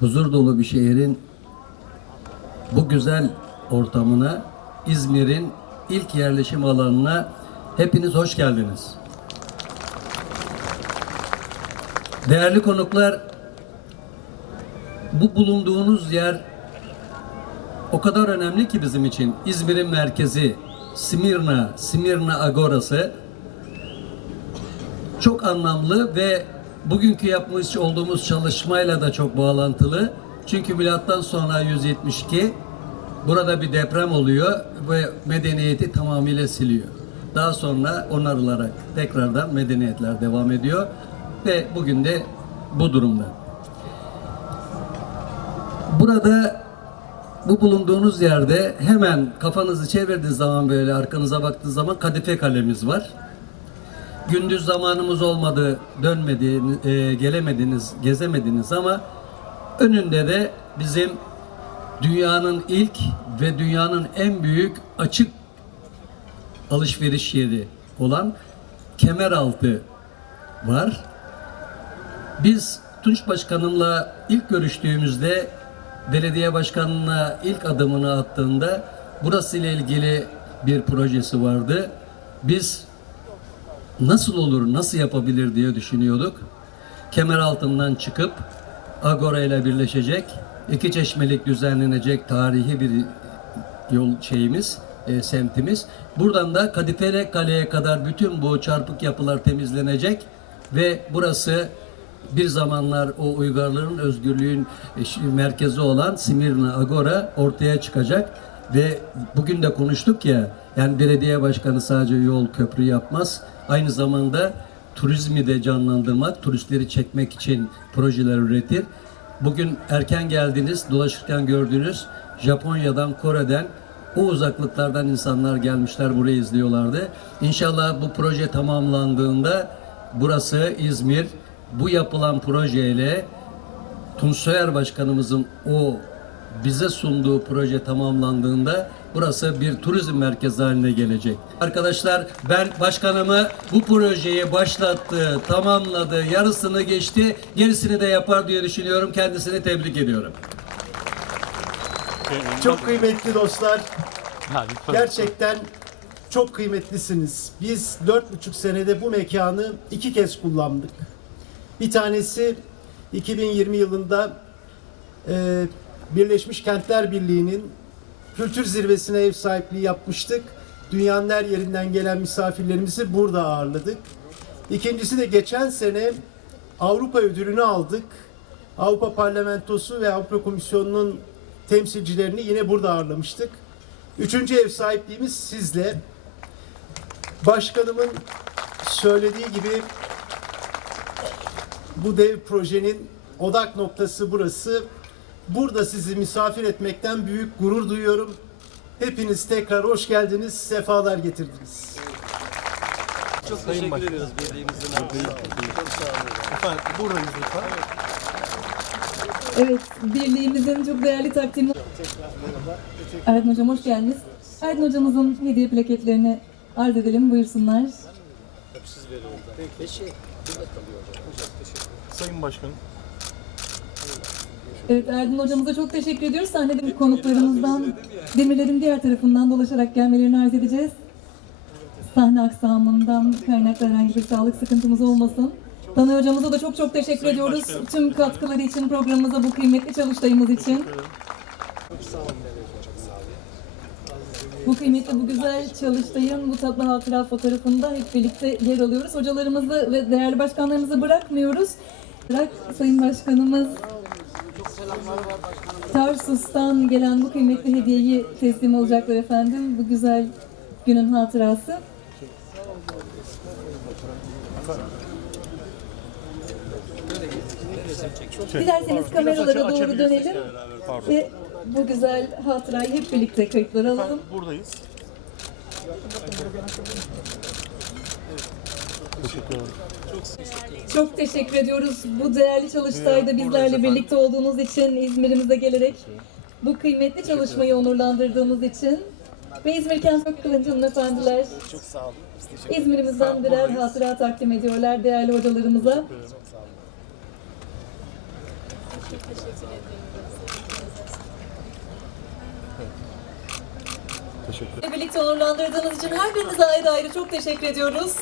huzur dolu bir şehrin bu güzel ortamına, İzmir'in ilk yerleşim alanına hepiniz hoş geldiniz. Değerli konuklar, bu bulunduğunuz yer o kadar önemli ki bizim için. İzmir'in merkezi, Simirna, Simirna Agorası çok anlamlı ve bugünkü yapmış olduğumuz çalışmayla da çok bağlantılı. Çünkü milattan sonra 172 burada bir deprem oluyor ve medeniyeti tamamıyla siliyor. Daha sonra onarılarak tekrardan medeniyetler devam ediyor ve bugün de bu durumda. Burada bu bulunduğunuz yerde hemen kafanızı çevirdiğiniz zaman böyle arkanıza baktığınız zaman kadife kalemiz var. Gündüz zamanımız olmadı, dönmedi, e, gelemediniz, gezemediniz ama önünde de bizim dünyanın ilk ve dünyanın en büyük açık alışveriş yeri olan Kemeraltı var. Biz Tunç Başkanımla ilk görüştüğümüzde belediye başkanına ilk adımını attığında burası ile ilgili bir projesi vardı. Biz nasıl olur, nasıl yapabilir diye düşünüyorduk. Kemer altından çıkıp Agora ile birleşecek, iki çeşmelik düzenlenecek tarihi bir yol şeyimiz, e, semtimiz. Buradan da Kadifere Kale'ye kadar bütün bu çarpık yapılar temizlenecek ve burası bir zamanlar o uygarlığın özgürlüğün e, merkezi olan Simirna Agora ortaya çıkacak ve bugün de konuştuk ya yani belediye başkanı sadece yol köprü yapmaz aynı zamanda turizmi de canlandırmak turistleri çekmek için projeler üretir. Bugün erken geldiniz dolaşırken gördünüz Japonya'dan Kore'den o uzaklıklardan insanlar gelmişler burayı izliyorlardı. İnşallah bu proje tamamlandığında burası İzmir bu yapılan projeyle Tunç Soyer Başkanımızın o bize sunduğu proje tamamlandığında burası bir turizm merkezi haline gelecek. Arkadaşlar ben başkanımı bu projeyi başlattı, tamamladı, yarısını geçti, gerisini de yapar diye düşünüyorum. Kendisini tebrik ediyorum. Çok kıymetli dostlar. Gerçekten çok kıymetlisiniz. Biz dört buçuk senede bu mekanı iki kez kullandık. Bir tanesi 2020 yılında e, Birleşmiş Kentler Birliği'nin kültür zirvesine ev sahipliği yapmıştık. Dünyanın her yerinden gelen misafirlerimizi burada ağırladık. İkincisi de geçen sene Avrupa ödülünü aldık. Avrupa Parlamentosu ve Avrupa Komisyonu'nun temsilcilerini yine burada ağırlamıştık. Üçüncü ev sahipliğimiz sizle. Başkanımın söylediği gibi bu dev projenin odak noktası burası. Burada sizi misafir etmekten büyük gurur duyuyorum. Hepiniz tekrar hoş geldiniz, sefalar getirdiniz. Çok teşekkür ediyoruz birliğimizin Efendim buradayız lütfen. Evet, birliğimizin çok değerli takdimi. Erdin Hocam hoş geldiniz. Erdin Hocamızın hediye plaketlerini arz edelim. Buyursunlar. Sayın Başkanım. Evet, Erdin Hocamıza çok teşekkür ediyoruz. Sahnede konuklarımızdan demirlerin diğer tarafından dolaşarak gelmelerini arz edeceğiz. Sahne aksamından kaynaklı herhangi bir sağlık sıkıntımız olmasın. Tanı hocamıza da çok çok teşekkür Sayın ediyoruz. Başkanım. Tüm katkıları için, programımıza bu kıymetli çalıştayımız için. Bu kıymetli, bu güzel çalıştayın, bu tatlı hatıra fotoğrafında hep birlikte yer alıyoruz. Hocalarımızı ve değerli başkanlarımızı bırakmıyoruz. Bırak Sayın Başkanımız Tarsus'tan gelen bu kıymetli hediyeyi teslim olacaklar efendim. Bu güzel günün hatırası. Dilerseniz kameralara doğru dönelim ve bu güzel hatırayı hep birlikte kayıtlara alalım. Buradayız. Teşekkür ederim. Çok teşekkür ediyoruz bu değerli çalıştayda bizlerle birlikte olduğunuz için, İzmir'imize gelerek bu kıymetli çalışmayı onurlandırdığınız için ve İzmir Kent Kılınç hanımefendiler. Çok sağ olun. İzmir'imizden birer hatıra takdim ediyorlar değerli hocalarımıza. Ve birlikte onurlandırdığınız için her birinize ayrı ayrı çok teşekkür ediyoruz.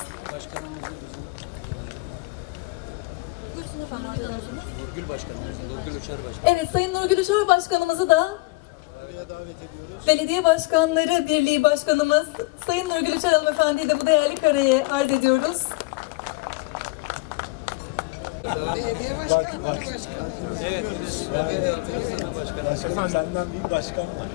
Evet, Sayın Nurgül Uçar Başkanımızı da Belediye Başkanları Birliği Başkanımız Sayın Nurgül Uçar Hanımefendi'yi de bu değerli kareye arz ediyoruz. Senden bir başkan var.